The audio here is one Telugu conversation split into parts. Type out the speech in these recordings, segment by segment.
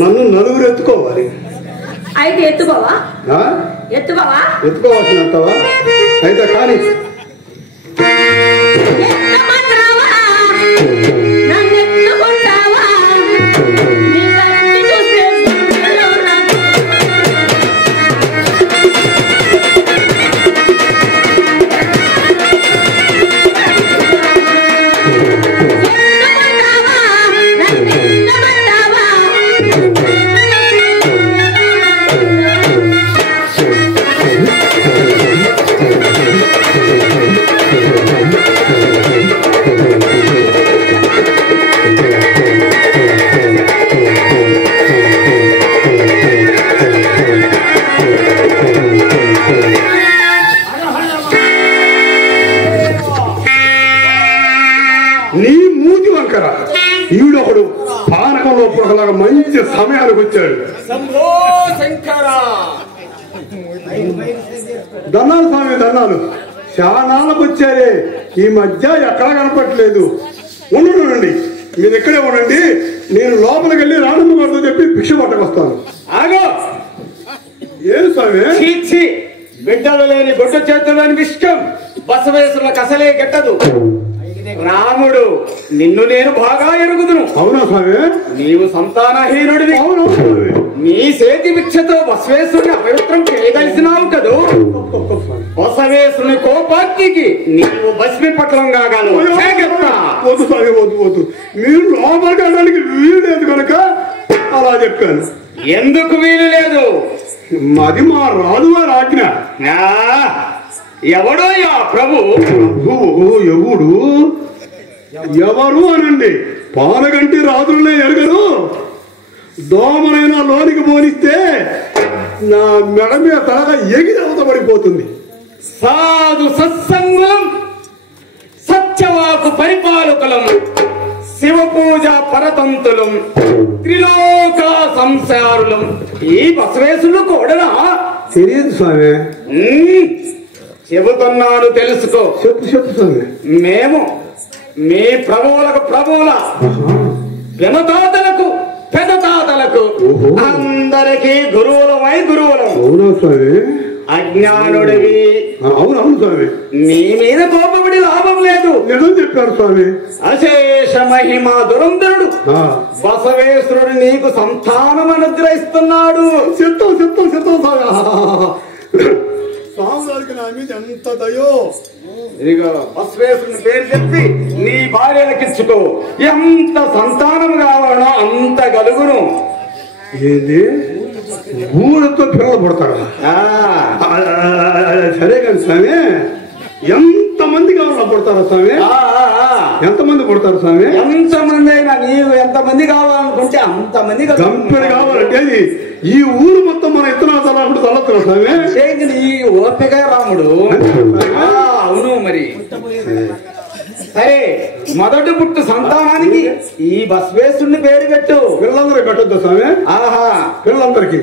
నన్ను నలుగురు ఎత్తుకోవాలి. అయితే ఎత్తుకోవాల్సినంతవా? అయితే కానీ నీ మూతి వంకర ఈవిడొకడు పానకంలో ఒకలాగా మంచి సమయానికి వచ్చాడు. దన్నాలు స్వామి దన్నాలు శానాలకు వచ్చారే, ఈ మధ్య ఎక్కడా కనపట్లేదు. ఉండండి, మీరు ఎక్కడే ఉండండి, నేను లోపలికి వెళ్ళి రాణమ్మ గారితో చెప్పి భిక్ష పట్టకొస్తాను. ఆగో ఏం స్వామి? బిడ్డలు లేని గుడ్డ చేతుల్లోని విషయం బసవేశ్వరులకు అసలే గెట్టదు. రాముడు నిన్ను నేను బాగా ఎరుగుదును. అవునా స్వామి? నీవు సంతానహీనుడివి. నీ చేతి భిక్షతో బసవేశ్వరుని అపవిత్రం చేయదలిసినావు కదూ. బసవేశ్వరుని కోపాగ్నికి నీవు భస్మి పట్లం కాగలవు. వద్దు స్వామి, వద్దు. మీరు లోపలికి వెళ్ళడానికి వీలు లేదు కనుక అలా చెప్పాను. ఎందుకు వీలు లేదు? అది మా రాజువారి ఆజ్ఞ. ఎవడో ప్రభు? ఎవరు అనండి, పాలగంటి రాజులనే ఎరగరు. దోమనైనా లోనికి పోనిస్తే నా మెడ మీద తలగా ఎగిరి అవతబడిపోతుంది. సాధు సత్సంగులం, సత్యవాకు పరిపాలకులం, శివ పూజ పరతంతులం, త్రిలోక సంసారులం ఈ బసవేశ్వరులు కూడనా? తెలియదు స్వామి. చెబుతున్నాను, తెలుసుకో. చెప్పు స్వామి. మేము మీ ప్రభువుల పినతాతలకు పెదతాతలకు అందరికీ గురువులం. అవునా స్వామి? అజ్ఞానుడివి. అవునవును స్వామి. నీ మీద కోపపడి లాభం లేదు. నిజం చెప్పారు స్వామి. అశేష మహిమ దురంధరుడు బసవేశ్వరుడు నీకు సంతానం అనుగ్రహిస్తున్నాడు. చెప్తాం స్వామి నా మీద ఎంత దయో. ఇదిగో బసవేశ్వరుని పేరు చెప్పి నీ భార్యలకిచ్చుకో. ఎంత సంతానం కావాలనో అంత గలుగును. ఏంది ఊరితో పిల్లలు పుడతారా? సరే కానీ స్వామి, ఎంతమంది కావాలా పుడతారా స్వామి? ఎంతమంది పుడతారు స్వామి? ఎంతమంది అయినా నీవు ఎంతమంది కావాలనుకుంటే అంతమంది గంపెడు కావాలంటే ఈ ఊరు మొత్తం మన ఇత్తనాలు తలప్పుడు తలొచ్చు స్వామి. ఈ ఓపిక రాముడు. అవును మరి. సరే, మొదటి పుట్టు సంతానానికి ఈ బసవేశ్వరుని పేరు పెట్టు. పిల్లలందరూ పెట్టొద్దు స్వామి? పిల్లలందరికి.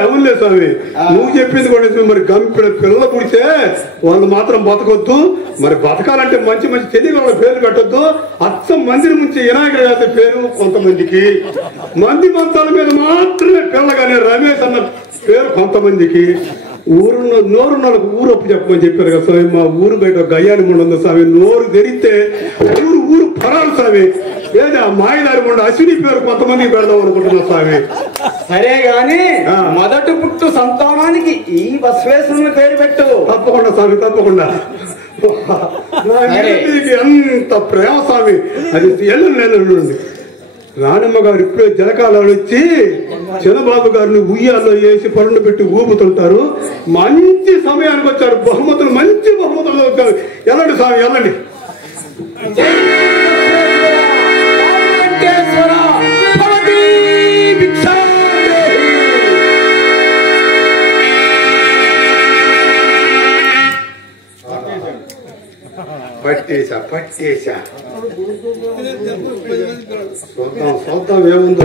అవునులే స్వామి, నువ్వు చెప్పింది కూడా. మరి గంపెడు పిల్లలు పుడితే వాళ్ళు మాత్రం బతకొద్దు. మరి బతకాలంటే మంచి తెలియని వాళ్ళ పేర్లు పెట్టొద్దు. అచ్చం మందిరం నుంచి వినాయకుడు గారి పేరు కొంతమందికి, మంది మంతాల మీద మాత్రమే పిల్లగానే రమేష్ అన్న పేరు కొంతమందికి. నోరున్న ఊరొప్పు చెప్పమని చెప్పారు కదా స్వామి. మా ఊరు బయట గయ్యాని ముందు ఉంది స్వామి. నోరు తెరిస్తే ఊరు పరాలు స్వామి. ఏదా మాయదారి ముందు అశ్విని పేరు కొంతమందికి పెడదాం అనుకుంటున్నా స్వామి. సరే గాని మొదటి పుట్టు సంతానానికి ఈ బసవేశ్వరుని పేరు పెట్టు. తప్పకుండా స్వామి, తప్పకుండా. ఎంత ప్రేమ స్వామి. అది ఎల్లుండి రాణమ్మ గారు ఇప్పుడే జలకాలాలు వచ్చి చంద్రబాబు గారిని ఉయ్యాల్లో వేసి పరుండు పెట్టి ఊపుతుంటారు. మంచి సమయానికి వచ్చారు. మంచి బహుమతులు వచ్చారు. వెళ్ళండి స్వామి, వెళ్ళండి. పట్టేశా చూద్దాం ఏముందో.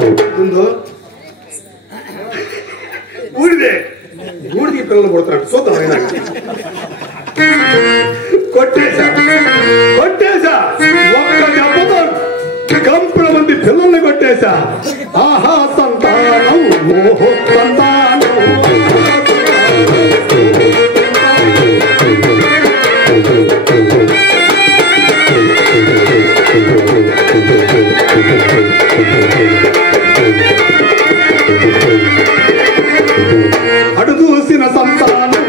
గూడికి పిల్లలు పడతాడు. చూద్దాం. కొట్టేశా ఒక్క దెబ్బతో గంపుల మంది పిల్లల్ని కొట్టేశా. ఆహా సంతానం ఓహో సంతానం అడు చూసిన సంతానం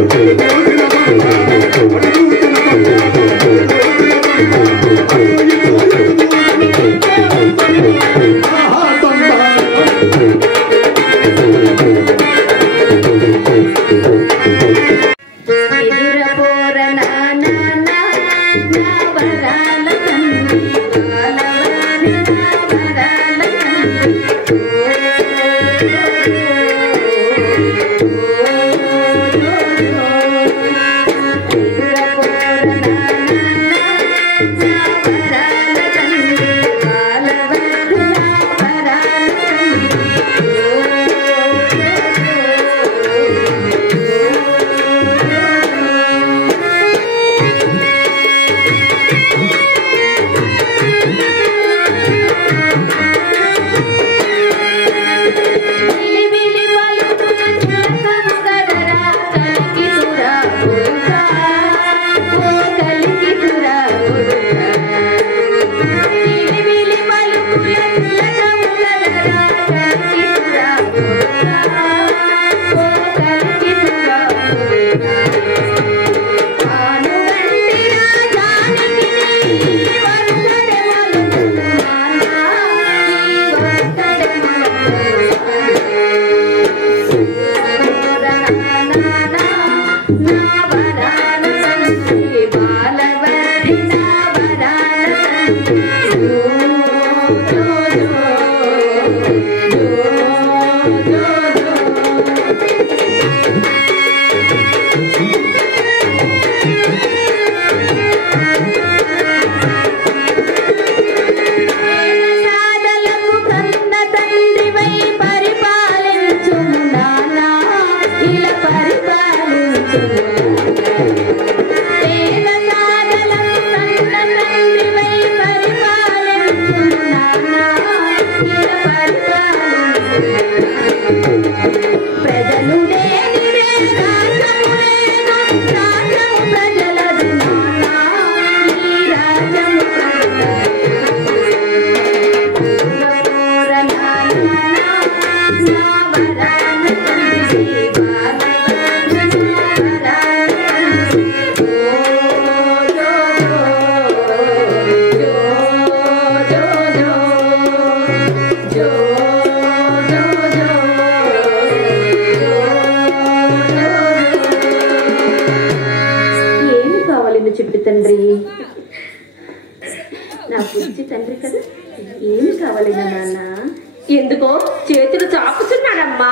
ఎందుకో చేతులు చాపుతున్నాడమ్మా.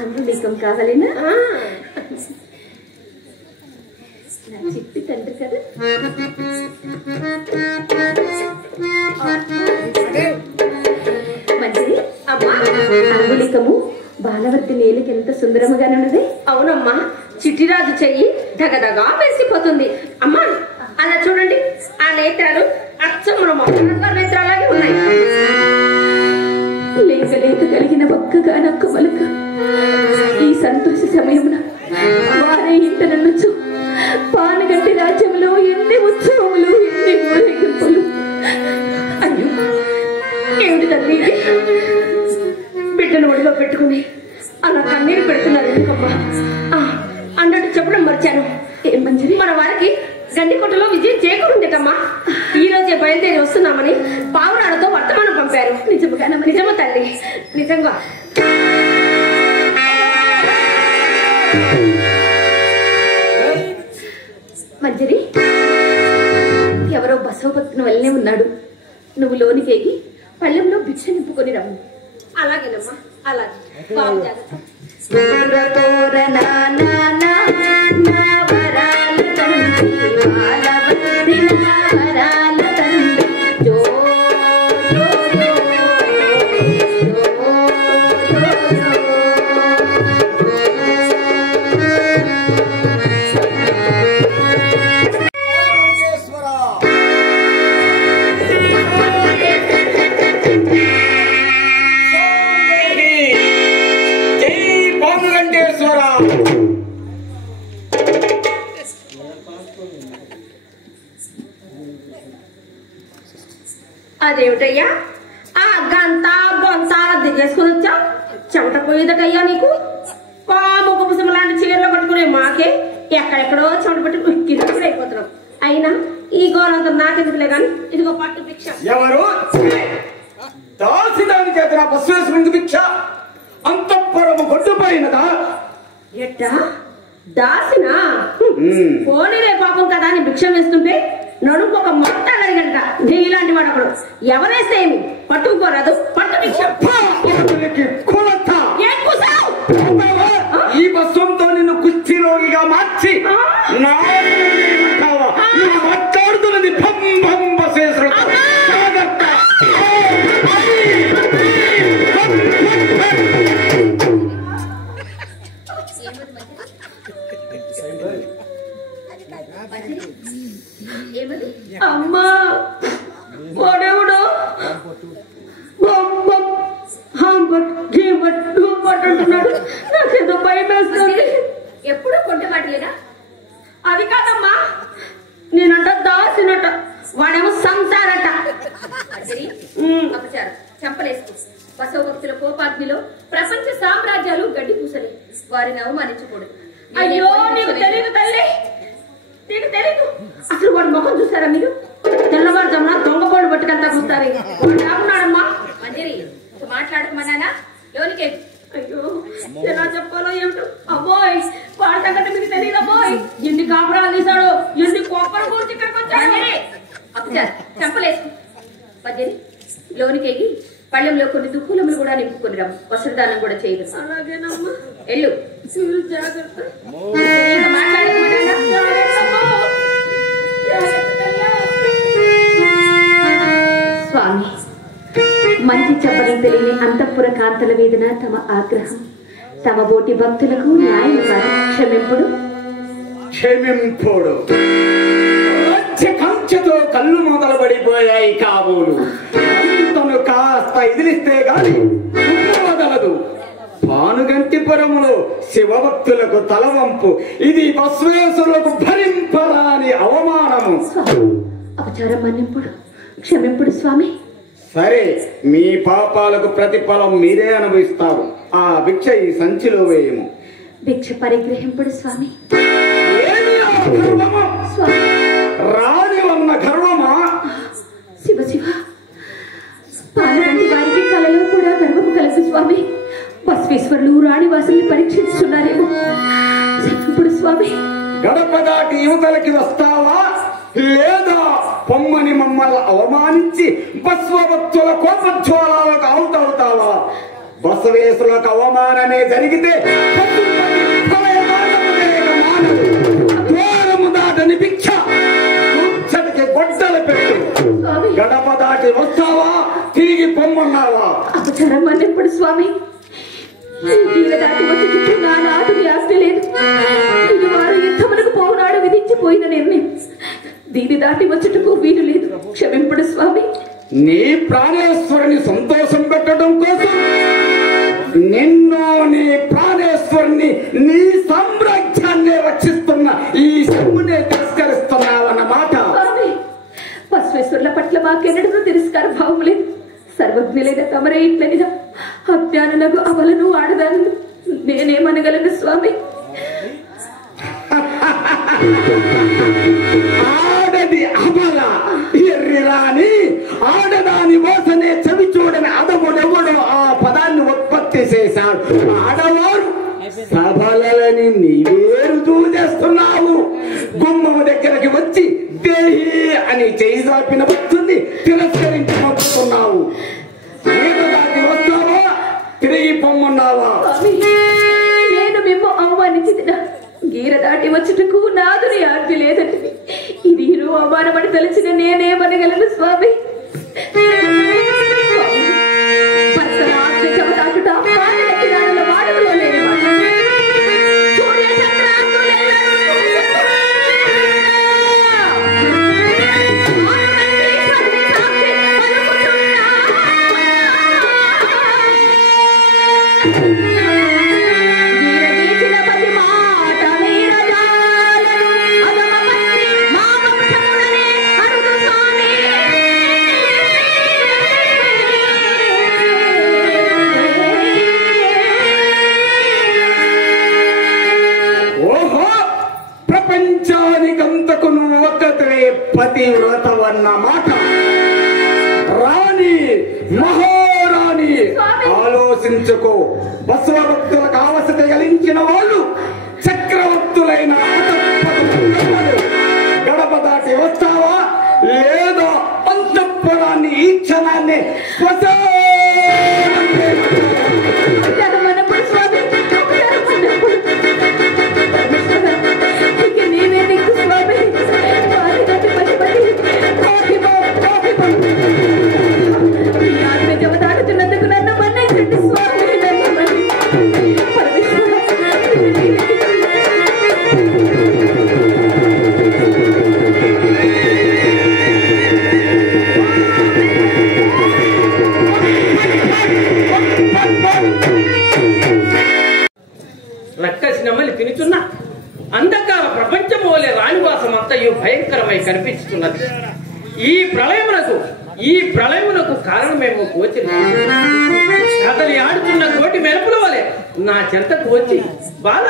అంబులికం కావాలేనా? నా చిట్టి తండ్రి కదా. మంచిది అమ్మా. అంబులికము బాలవర్తి నేలకి ఎంత సుందరముగానే ఉన్నది. అవునమ్మా, చిట్టిరాజు చెయ్యి దగదగా మెరిసిపోతుంది. అమ్మా అలా చూడండి, ఆ నేత్రాలు అచ్చం మన మొక్క నేత్రాలాగే ఉన్నాయి. లేక లేక కలిగిన ఒక్కగానొక్క మలుక ఈ సంతోష సమయమున వారే ఇంట నన్నొచ్చు. పానగంటి రాజ్యంలో ఎన్ని ఉత్సవములు, ఎన్ని ఊరేగింపులు. అయ్యో ఏమిటి తల్లి, బిడ్డను ఒడిలో పెట్టుకుని అలా కన్నీరు పెడుతున్నారు ఎందుకమ్మా? అన్నట్టు చెప్పడం మర్చాను. ఏం మంజరి, మన వారికి గండికోటలో విజయం చేకూరుందిటమ్మా. ఈ రోజే బయలుదేరి వస్తున్నామని పావురాలతో వర్తమానం పంపారు. నిజమా తల్లి? నిజంగా. మంజరి, ఎవరో బసవ భక్తుని వల్లనే ఉన్నాడు. నువ్వు లోనికి ఎగి పళ్ళెంలో భిక్ష నింపుకొని రమ్ము. అలాగేనమ్మా, అలాగే. బాబు జాగ్రత్త. అదేమిటయ్యా ఆ గంట బొంత దిగేసుకుని వచ్చా చెమట పోయేదటయ్యా నీకు పాము కుపుసం లాంటి చీరలో కట్టుకునే మాకే ఎక్కడెక్కడో చెమట పట్టి కింద అయిపోతున్నాం. అయినా ఈ గోరంతా నాకెందుకులే గాని ఇదిగో పట్టు భిక్ష. ఎవరు దాసిదాని చేత నా బస్వేశ్వరునికి భిక్ష అంతఃపురము గొడ్డుపోయినదా? ఎట్టా దాసినా పోనీలే పాపం కదా అని భిక్ష వేస్తుంటే నడుపు ఒక మొట్ట అడిగంట. ఇలాంటి వాడు ఒకడు ఎవరేస్తే ఏమి పట్టుకుపోరాదు పట్టు భిక్ష. ఈ బస్వంతో నిన్ను కుస్తీరోగిగా మార్చి మాట్లాడుతున్నది అమ్మా వాడేవాడు అంటున్నాడు. నాకేదో భయం వేస్తుంది. ఎప్పుడు కొంటే వాటిలేనా? అది కాదమ్మా నేనంట దాసినట వాడేమో సంసారట. అపచారం చెంపలేసుకో. బసవ భక్తుల కోపాగ్నిలో ప్రపంచ సామ్రాజ్యాలు గడ్డి పూసలే. వారిని అవమానించకూడదు. అయ్యో నీకు తెలియదు తల్లి, నీకు తెలీదు. అసలు వాడి ముఖం చూసారా మీరు? తెల్లవారుజామున దొంగకోడు పట్టుకంతా చూస్తారు. వాడు రాకున్నాడమ్మా. మంజరి మాట్లాడకమన్నానా? లోనికి. అయ్యో ఎలా చెప్పాలో ఏమిటో. అబ్బోయ్ వాడి సంగతి మీకు తెలియదు. అబ్బోయ్ ఎన్ని కాపురాలు తీసాడు, ఎన్ని కోపలు కూర్చి ఇక్కడికి వచ్చాడు. అపచారం చెంపలేసుకో. మంజరి లోనికి ఎగి పళ్ళెంలో కొన్ని దుఃఖులములు కూడా నింపుకొని రమ్ము. వస్త్రదానం కూడా చేయదు. అలాగేనమ్మా ఎల్లు. జాగ్రత్త. స్వామి మంచి చెప్పడం తెలియని అంతఃపుర కాంతల వేదన తమ ఆగ్రహం తమ బోటి భక్తులకు న్యాయం కాదు. క్షమింపుడు కంచెతో కళ్ళు మొదలు పడిపోయాయి కాబోలు. తను కాస్త ఇదిలిస్తే గాని వదలదు. పానుగంటిపురములో శివభక్తులకు తలవంపు. ఇది బస్వేశ్వరులకు భరింపరాని అవమానము. అపచారం మన్నింపుడు, క్షమింపుడు స్వామి. సరే మీ పాపాలకు ప్రతిఫలం మీరే అనుభవిస్తారు. ఆ భిక్ష ఈ సంచిలో వేయము. భిక్ష పరిగ్రహింపుడు స్వామి. రాణి ఉన్న గర్వమా? శివ శివ పాలనంటి వారికి కలలో కూడా గర్వము కలదు స్వామి. బస్వేశ్వరులు రాణివాసుల్ని పరీక్షిస్తున్నారేమో. ఇప్పుడు స్వామి గడప దాటి యువతలకి వస్తావా లేదా పొమ్మని మమ్మల్ని అవమానించి బస్వభక్తుల కోపజ్వాలకు అవుతావా? బసవేశ్వరులకు అవమానమే జరిగితే ద్వారము దాటని భిక్ష ముచ్చటికి గొడ్డలు పెట్టు. గడప దాటి వస్తావా తిరిగి పొమ్మన్నావా? అపచారం మన్నెప్పుడు స్వామి. దాటి వచ్చి నా నాటుని ఆస్తి లేదు. ఇది వారు యుద్ధమునకు పోనాడు విధించిపోయిన నిర్ణయం. దీని దాటి వచ్చుటకు వీలు లేదు. క్షమింపుడు స్వామి. నీ ప్రాణేశ్వరుని సంతోషం పెట్టడం కోసం నిన్ను నీ ప్రాణేశ్వరుని నీ సామ్రాజ్యాన్ని రక్షిస్తున్న ఈ శివునే తిరస్కరిస్తున్నావన్నమాట. స్వామి బస్వేశ్వరుల పట్ల మాకెన్నడూ తిరస్కార భావం లేదు. సర్వజ్ఞులైన తమరే ఇట్లనిదా అజ్ఞానులకు అవలను ఆడదాను నేనేమనగలను స్వామి? ఆడది అబల ఎర్రి రాని ఆడదాని మోసనే చెవి చూడని అదముడెవడో ఆ పదాన్ని ఉత్పత్తి చేశాడు. ఆడవారు సబలని నీవేరు చేస్తున్నావు. గుమ్మము దగ్గరకి వచ్చి దేహి అని చేయి చాపిన భక్తుల్ని తిరస్కరించి పంపుతున్నావు. దాటి వస్తావా తిరిగి పొమ్మన్నావా? నేను మేము అవమానించిన గీర దాటి వచ్చుటకు నాదుని ఆర్తి లేదండి. ఇది అవమానమని తెలిసిన నేనేమనగలను స్వామి? స్వామి అంధకార ప్రపంచము వలె రాణివాసం అంతయు భయంకరమై కనిపిస్తున్నది. ఈ ప్రళయమునకు కారణమేమో గోచరి కదలి ఆడుతున్న కోటి మెరుపుల వలె నా చెంతకు వచ్చి బాల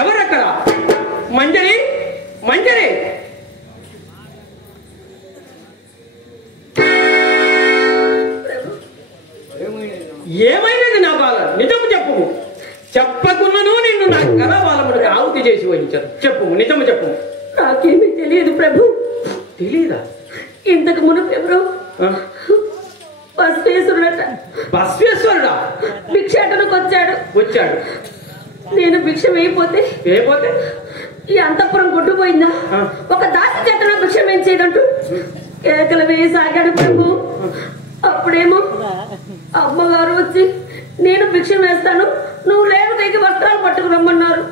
ఎవరక్కడ? మంజరి, మంజరి, ఏమైనది నా బాల? నిజము చెప్పు. చెప్పకున్నను నిన్ను నా కళాబాలముడికి ఆహుతి చేసి వహించారు. చెప్పు, నిజము చెప్పు. నాకేమీ తెలియదు ప్రభు. తెలీదా? ఇంతకు మునుపు ఎవరు బస్వేశ్వరుడట. బస్వేశ్వరుడా? భిక్షాటనకు వచ్చాడు. నేను భిక్ష వేయపోతే ఈ అంతఃపురం కొట్టుపోయిందా? ఒక దాసి చేతన భిక్ష వేయించేదంటూ కేకలు వేయసాగాడు ప్రభు. అప్పుడేమో అమ్మగారు వచ్చి నేను భిక్ష వేస్తాను, నువ్వు లేవు కైకి వస్త్రాలు పట్టుకు రమ్మన్నారు.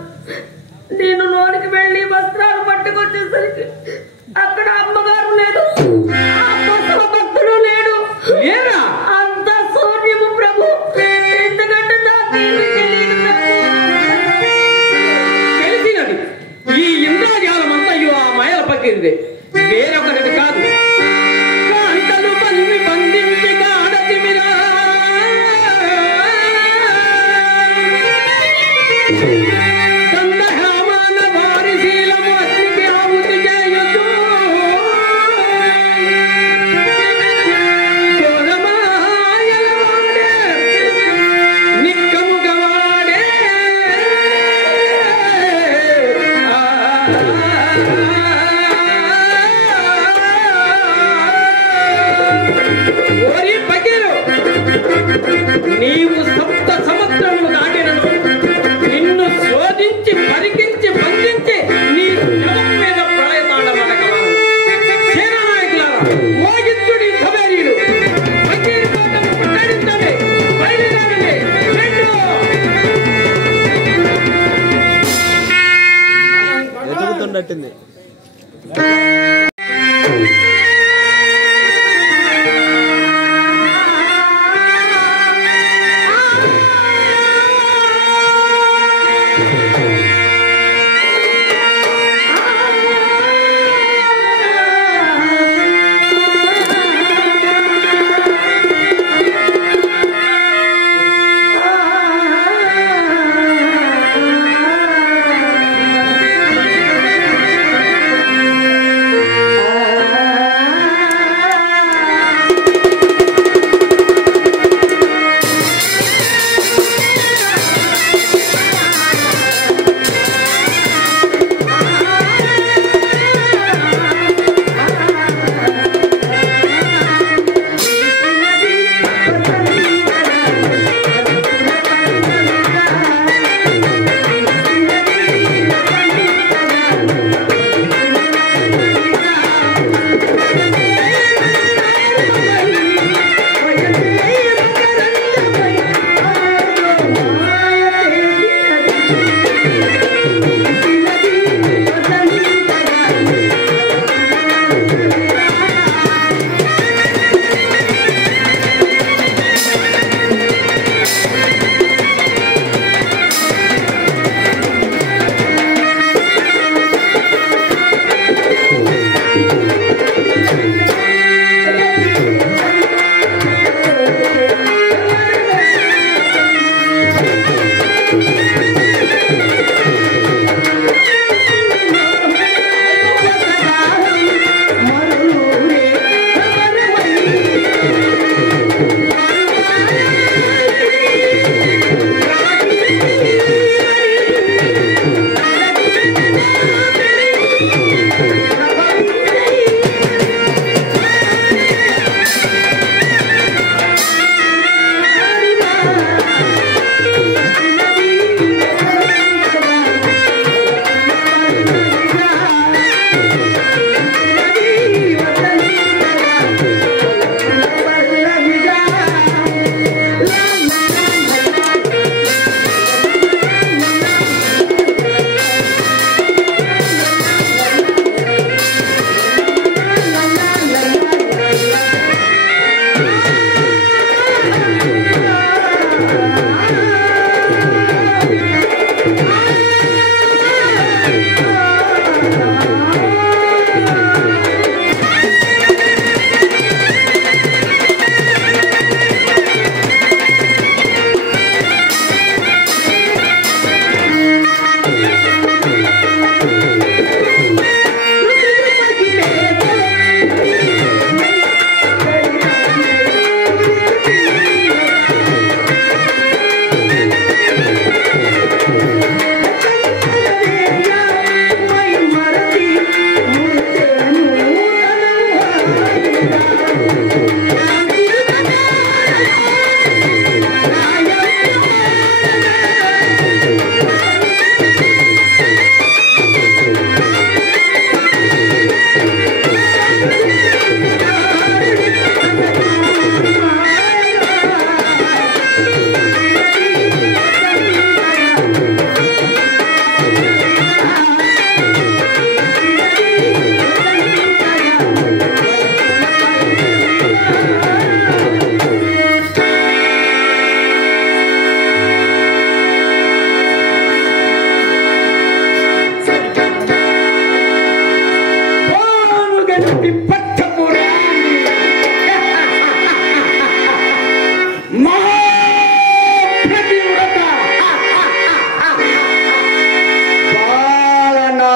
నేను లోనికి వెళ్ళి వస్త్రాలు పట్టుకొచ్చేసరికి అక్కడ అమ్మగారు లేదు, భక్తుడు లేడు. అంత శూన్యము ప్రభు. ఎందుకంటే తెలిసినది ఈ ఇంద్రజాలం అంతయు ఆ మాయల పక్కింది, వేరొకరిది కాదు. కాంతలు పల్లి బంధించి కాడతిమిరా సందహామాన వారిశీలము అగ్నికి ఆహుతి చేయొద్దు. గోరమాయలవాడే నిక్కముగవాడే ఓరి పకీరు, నీవు సప్త సముద్రము దాటినను నిన్ను శోధించి పరికించి బంధించి నీ శవం మీద ప్రళయతాండమనగలరు. సేనానాయకులారా, మోగిత్తుడి కబేరీలు పకీరు కోటను ముట్టడించండి, బయలుదేరండి, రెండు. ఎదుగుతుండట్టింది. ఆ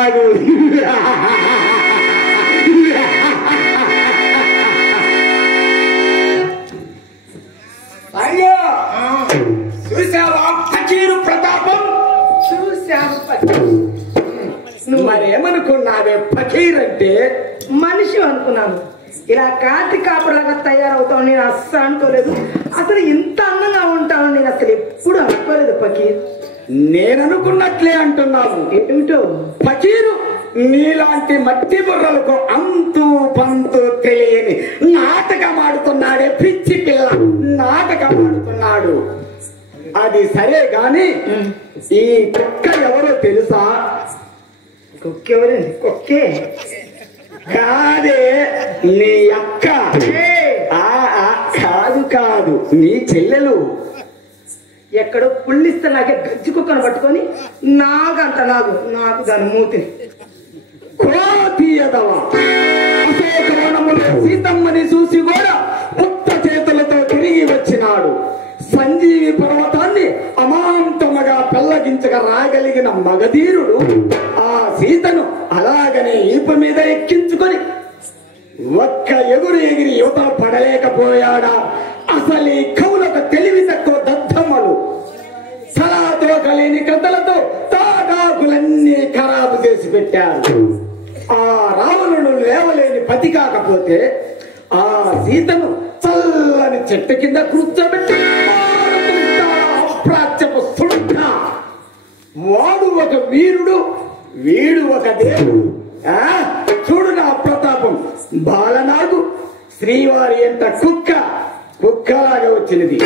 ఆగు. అయ్యో చూసావా ఫకీరు ప్రతాపం? చూశాను. మరేమనుకున్నావే ఫకీర్ అంటే? మనిషి అనుకున్నాను. ఇలా కాటి కాపులాగా తయారవుతావు నేను అస్సలు అనుకోలేదు. అసలు ఇంత అందంగా ఉంటావు నేను అసలు ఎప్పుడు అనుకోలేదు ఫకీర్. నేననుకున్నట్లే అంటున్నావు. ఏమిటో ఫకీరు నీలాంటి మట్టి బుర్రలకు అంతు పంతు తెలియని నాటకం ఆడుతున్నాడే పిచ్చి పిల్ల, నాటకం ఆడుతున్నాడు. అది సరే గాని ఈ కుక్క ఎవరో తెలుసా? కుక్కెవరండి? కుక్కే కాదే నీ అక్క. కాదు కాదు నీ చెల్లెలు. ఎక్కడో పుల్లిస్తే నాకే గజ్జి కుక్కను పట్టుకొని నాకంత నాకు దాని మూతిని కోతీయదవా. అశోకవనములో సీతమ్మని చూసి కూడా ఉత్త చేతులతో తిరిగి వచ్చినాడు. సంజీవి పర్వతాన్ని అమాంతముగా పెళ్లగించక రాగలిగిన మగధీరుడు ఆ సీతను అలాగనే ఈపు మీద ఎక్కించుకొని ఒక్క ఎగురు ఎగిరి యువతలు పడలేకపోయాడా? అసలు ఈ కవులకు తెలివి తక్కువ దద్దమ్మలు సలాతో కలిని కథలతో తాటాకులన్నీ ఖరాబు చేసి పెట్టారు. ఆ రావణుడు లేవలేని పతి కాకపోతే ఆ సీతను చల్లని చెట్టు కింద కూర్చోబెట్టి అప్రాచ్యపు సుంఠ. వాడు ఒక వీరుడు, వీడు ఒక దేవుడు. చూడు నా ప్రతాపం. బాలనాగు శ్రీవారి ఎంత కుక్కలాగా వచ్చినది.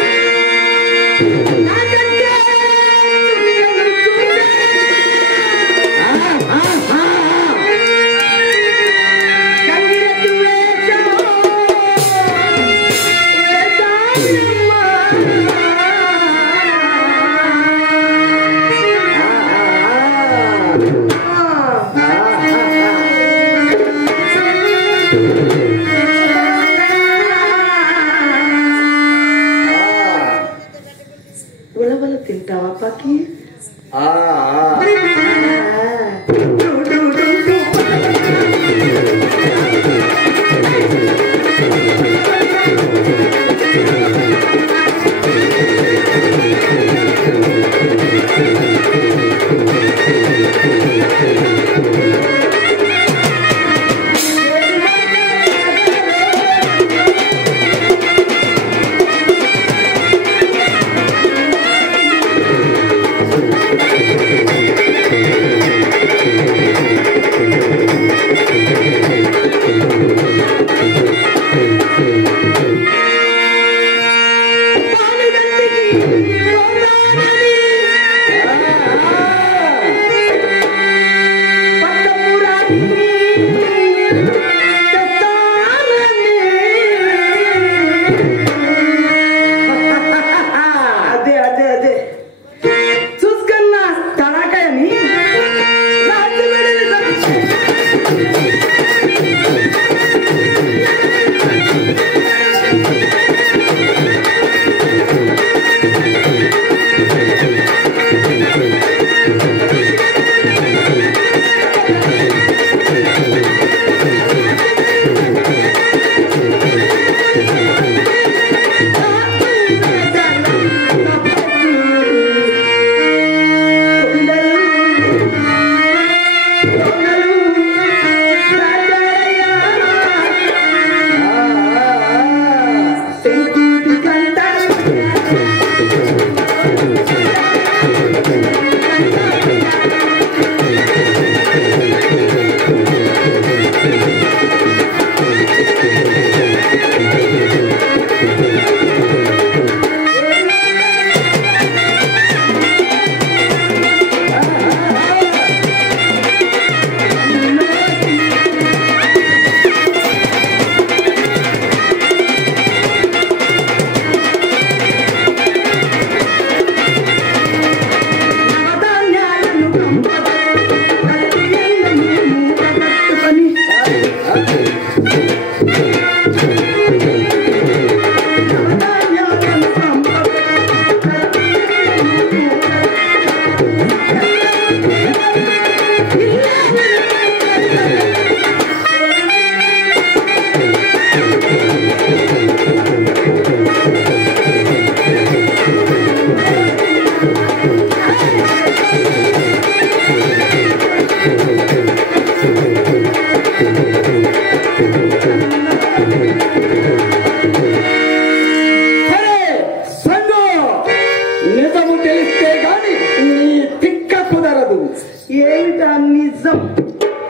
ఉలవలు తింటావా పకి?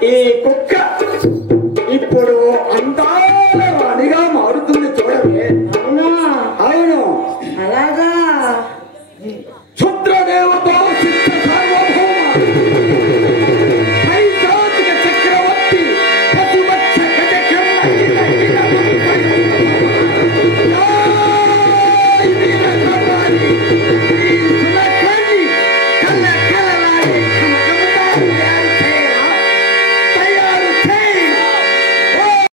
ఈ కుక్క